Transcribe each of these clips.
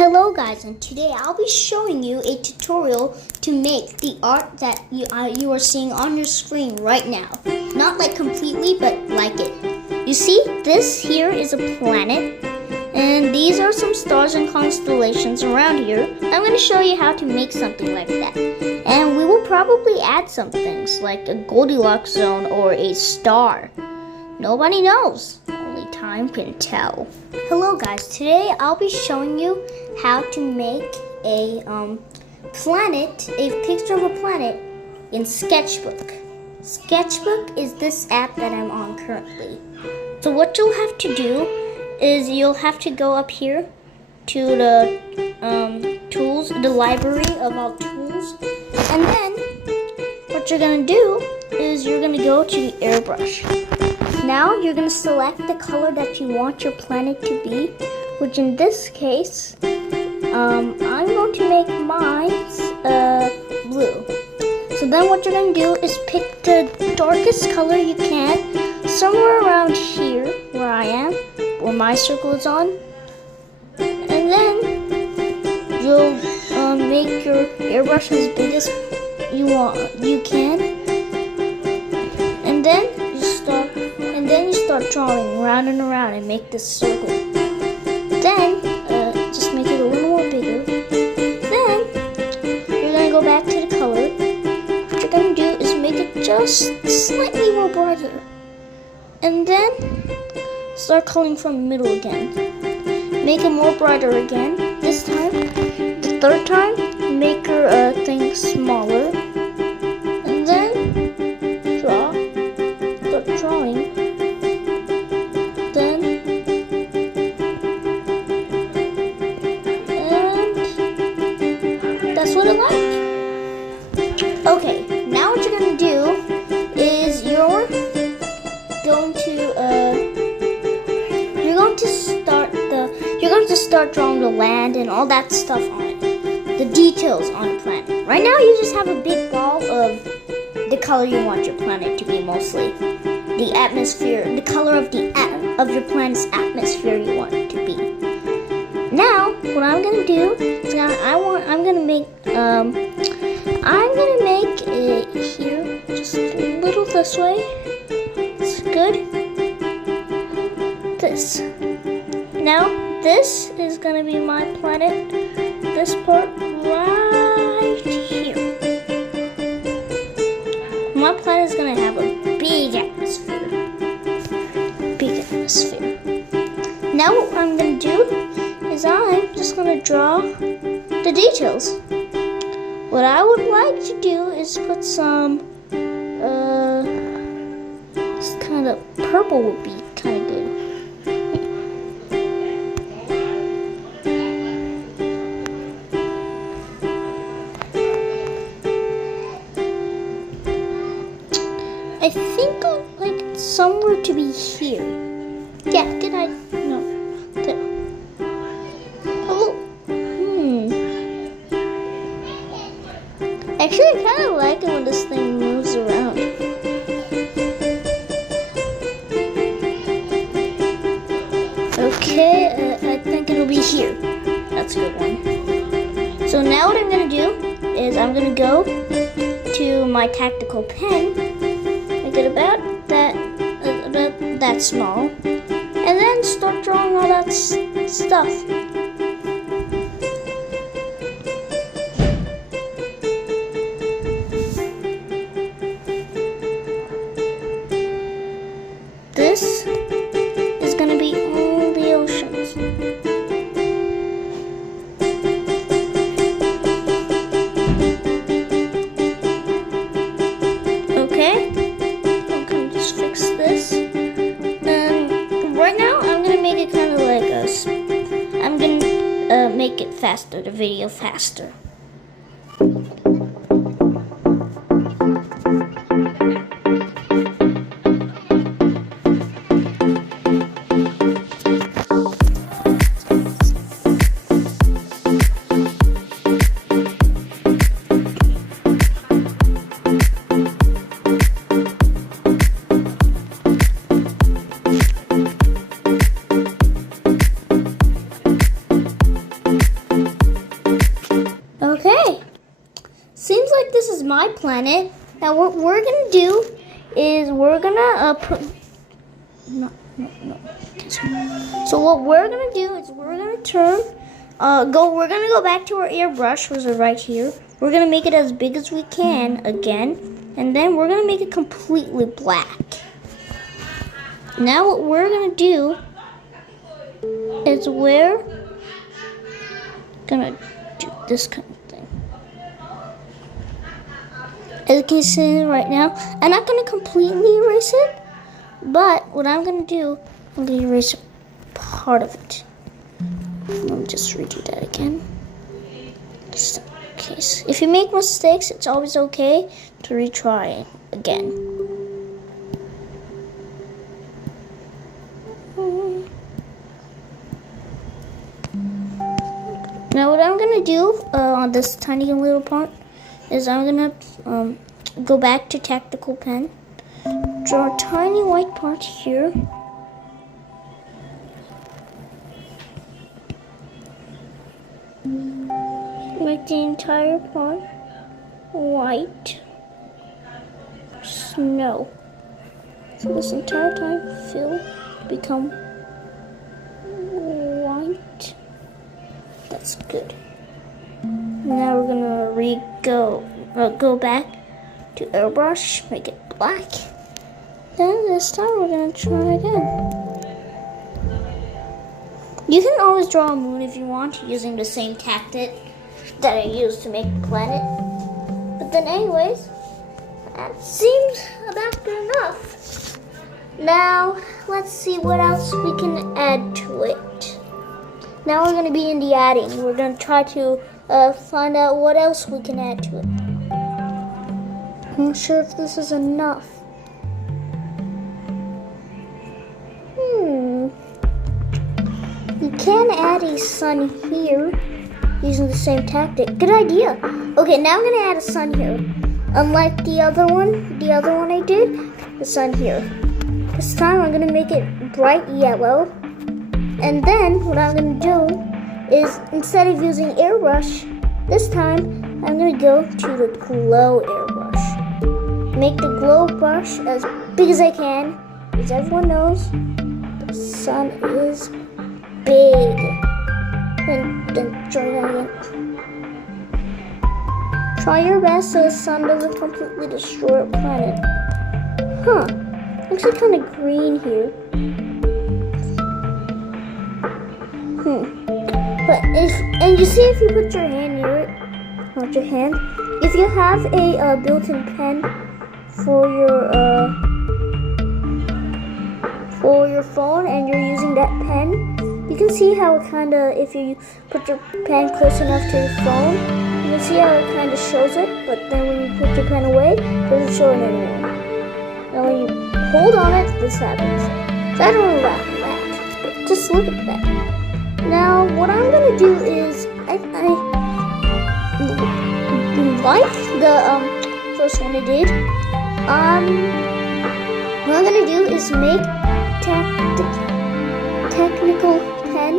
Hello guys, and today I'll be showing you a tutorial to make the art that you are seeing on your screen right now. Not like completely, but like it. You see, this here is a planet, and these are some stars and constellations around here. I'm going to show you how to make something like that. And we will probably add some things, like a Goldilocks zone or a star. Nobody knows. Only time can tell. Hello guys, today I'll be showing you how to make a picture of a planet in Sketchbook. Sketchbook is this app that I'm on currently. So what you'll have to do is you'll have to go up here to the tools, the library of all tools, and then what you're gonna do is you're gonna go to the airbrush. Now you're going to select the color that you want your planet to be, which in this case, I'm going to make mine blue. So then what you're going to do is pick the darkest color you can, somewhere around here where I am, where my circle is on. And then you'll make your airbrush as big as you can. And then you start drawing round and around and make this circle. Then, just make it a little more bigger. Then, you're going to go back to the color. What you're going to do is make it just slightly more brighter. And then, start coloring from the middle again. Make it more brighter again. This time, the third time, make your thing smaller. And then, start drawing. That's what I like. Okay, now what you're going to do is you're going to start drawing the land and all that stuff on it, the details on the planet. Right now you just have a big ball of the color you want your planet to be, mostly the atmosphere, the color of your planet's atmosphere you want it to be. Now, what I'm gonna do is I'm gonna make it here just a little this way. It's good. This. Now, this is gonna be my planet. This part right here. My planet is gonna have a big atmosphere. Big atmosphere. Now, what I'm gonna do is I'm just going to draw the details. What I would like to do is put some, this kind of purple would be kind of good. I think I'd like somewhere to be here. Yeah, did I? No. Actually, I kind of like it when this thing moves around. Okay, I think it'll be here. That's a good one. So now what I'm going to do is I'm going to go to my tactical pen, make it about that small, and then start drawing all that stuff. This is going to be all the oceans. Okay, I'm going to just fix this. Right now, I'm going to make it kind of like I'm going to make it faster, the video faster. planet. Now what we're gonna do is we're gonna put. No. So what we're gonna do is we're gonna turn. We're gonna go back to our airbrush, which is right here. We're gonna make it as big as we can again, and then we're gonna make it completely black. Now what we're gonna do is we're gonna do this kind of thing. As you can see right now, I'm not gonna completely erase it, but what I'm gonna do, I'm gonna erase part of it. Let me just redo that again. Just in case. If you make mistakes, it's always okay to retry again. Now what I'm gonna do on this tiny little part is I'm gonna go back to tactical pen, draw a tiny white part here. Make the entire part white snow. So this entire time fill become white. That's good. Now we're gonna go back to airbrush, make it black. Then this time we're gonna try again. You can always draw a moon if you want, using the same tactic that I used to make the planet. But then anyways, that seems about good enough. Now, let's see what else we can add to it. Now we're gonna be in the adding. We're gonna try to find out what else we can add to it. I'm not sure if this is enough. You can add a sun here using the same tactic. Good idea. Okay, now I'm gonna add a sun here. Unlike the other one I did, the sun here. This time I'm gonna make it bright yellow. And then what I'm gonna do is, instead of using airbrush, this time I'm gonna go to the glow airbrush. Make the glow brush as big as I can, because everyone knows the sun is big. Then try that again. Try your best so the sun doesn't completely destroy our planet. Huh. Looks like kind of green here. But and you see if you put your hand near it, not your hand, if you have a built-in pen for your phone and you're using that pen, you can see how it kind of, if you put your pen close enough to your phone, you can see how it kind of shows it, but then when you put your pen away, it doesn't show it anymore. Now when you hold on it, this happens. So I don't know about that, but just look at that. Now what I'm going to do is, I like the first one I did. What I'm going to do is make technical pen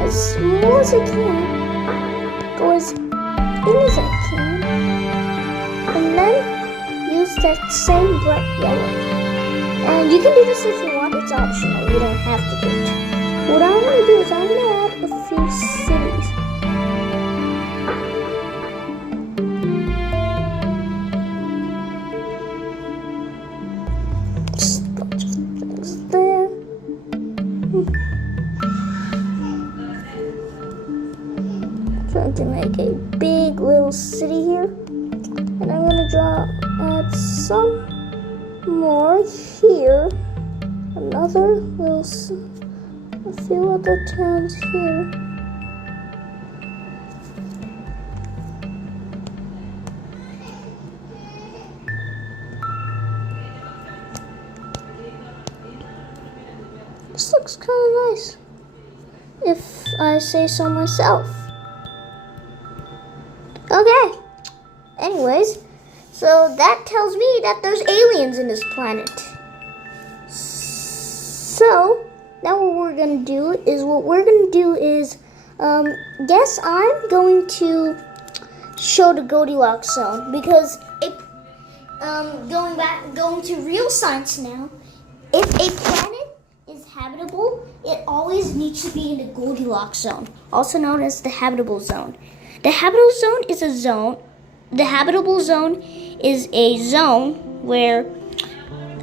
as small as I can, go as in as I can, and then use that same bright yellow. And you can do this if you want, it's optional, you don't have to do it. What I'm going to do is I'm going to add a few cities. Just a bunch of things there. Trying to make a big little city here. And I'm going to add some more here. Another little, a few other towns here. This looks kind of nice, if I say so myself. Okay, anyways, so that tells me that there's aliens in this planet. So, now what we're going to do is, yes, I'm going to show the Goldilocks zone, because a going to real science now. If a planet is habitable, it always needs to be in the Goldilocks zone, also known as the habitable zone. The habitable zone is a zone. The habitable zone is a zone where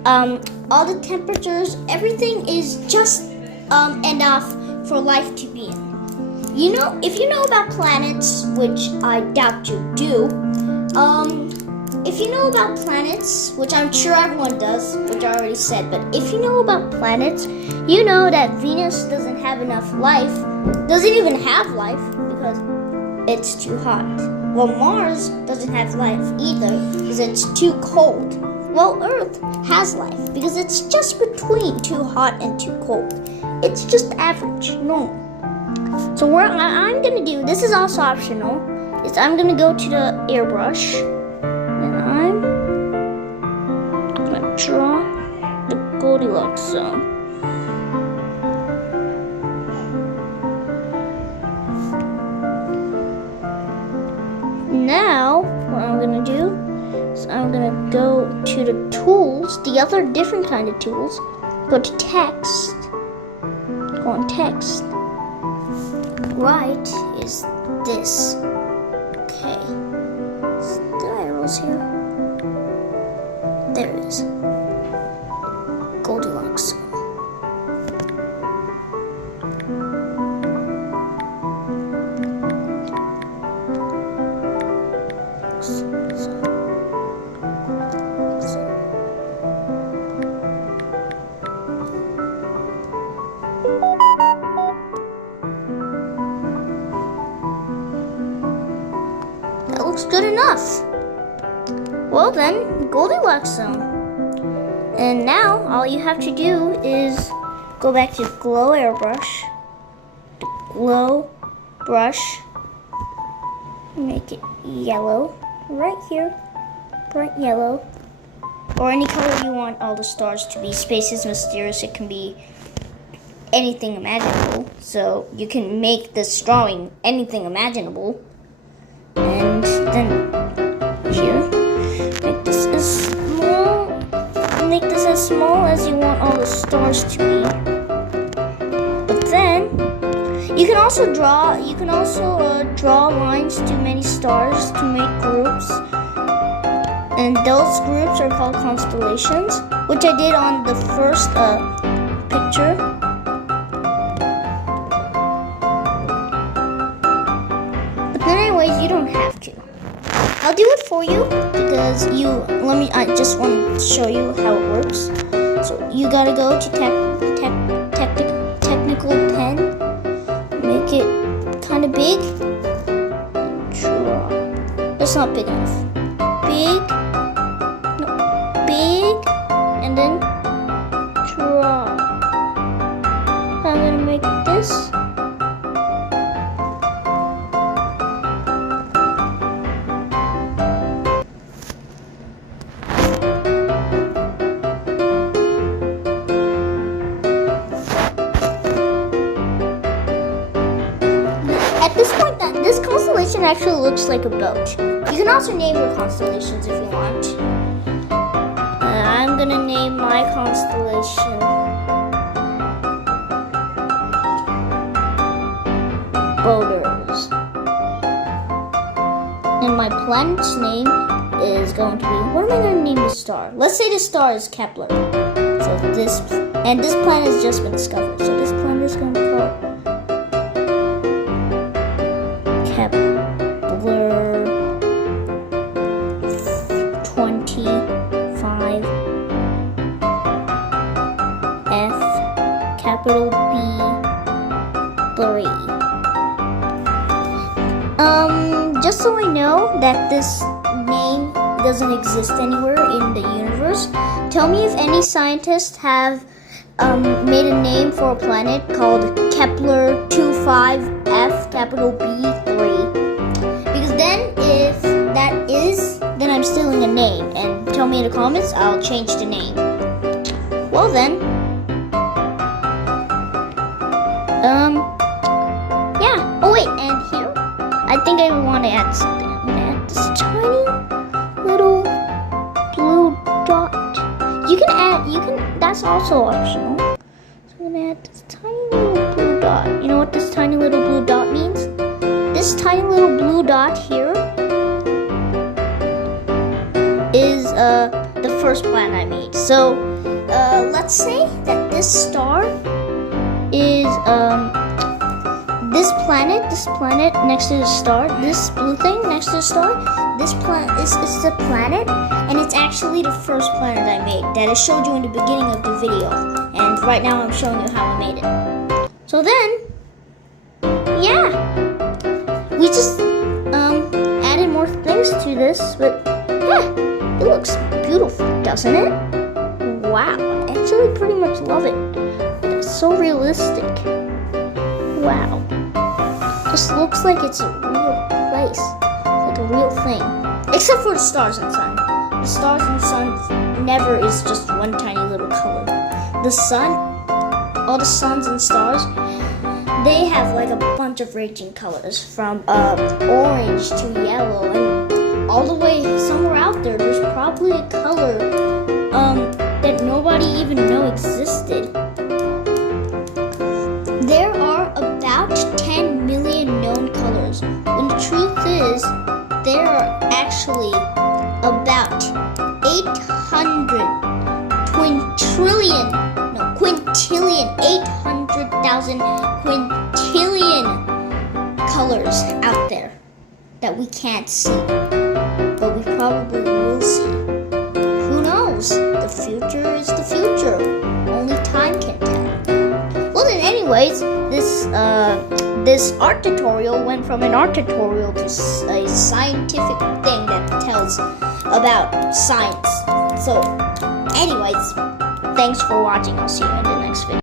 all the temperatures, everything is just enough for life to be in. You know, if you know about planets, which I doubt you do, if you know about planets, which I'm sure everyone does, which I already said, but if you know about planets, you know that Venus doesn't have enough life, doesn't even have life because it's too hot. Well, Mars doesn't have life either because it's too cold. Well, Earth has life because it's just between too hot and too cold. It's just average, normal. So what I'm gonna do, this is also optional, is I'm gonna go to the airbrush and I'm gonna draw the Goldilocks zone. Now, what I'm gonna do is I'm gonna go to the tools, the other different kind of tools, go to text, go on text. Right is this. Okay. Is there arrows here? There it is. Goldilocks. Looks good enough. Well then, Goldilocks zone. And now all you have to do is go back to glow airbrush, the glow brush, make it yellow right here, bright yellow, or any color you want all the stars to be. Space is mysterious. It can be anything imaginable, so you can make this drawing anything imaginable. And then here, make this as small as you want all the stars to be. But then you can also draw lines to many stars to make groups, and those groups are called constellations, which I did on the first picture. Anyways, you don't have to. I'll do it for you because I just want to show you how it works. So you gotta go to technical pen, make it kind of big, and draw. That's not big enough. Big, and then draw. I'm gonna make this. At this point, this constellation actually looks like a boat. You can also name your constellations if you want. I'm gonna name my constellation Boaters. And my planet's name is going to be, what am I gonna name the star? Let's say the star is Kepler. So this planet has just been discovered. So this planet is going to be called Kepler 25 F capital B 3. Just so I know that this name doesn't exist anywhere in the universe, tell me if any scientists have made a name for a planet called Kepler 25F capital B3. Because then, if that is, then I'm stealing a name. And tell me in the comments, I'll change the name. Well then, yeah. Oh wait, and here, I think I want to add something. I'm gonna add this tiny little blue also optional. So I'm gonna add this tiny little blue dot. You know what this tiny little blue dot means? This tiny little blue dot here is the first planet I made. So let's say that this star is this planet next to the star, this blue thing next to the star, this planet is the planet, and it's actually the first planet I made that I showed you in the beginning of the video. And right now I'm showing you how I made it. So then, yeah, we just added more things to this, but yeah, it looks beautiful, doesn't it? Wow, I actually pretty much love it. It's so realistic. Wow. Just looks like it's a real place, like a real thing. Except for the stars and sun. The stars and sun never is just one tiny little color. The sun, all the suns and stars, they have like a bunch of raging colors, from orange to yellow, and all the way somewhere out there, there's probably a color that nobody even know existed. There are about 10 million known colors, when the truth is, there are actually about 800,000 quintillion colors out there that we can't see, but we probably will see. Who knows? The future is the future. Only time can tell. Well then, anyways, this art tutorial went from an art tutorial to a scientific thing that tells about science. So, anyways, thanks for watching. I'll see you in the next video.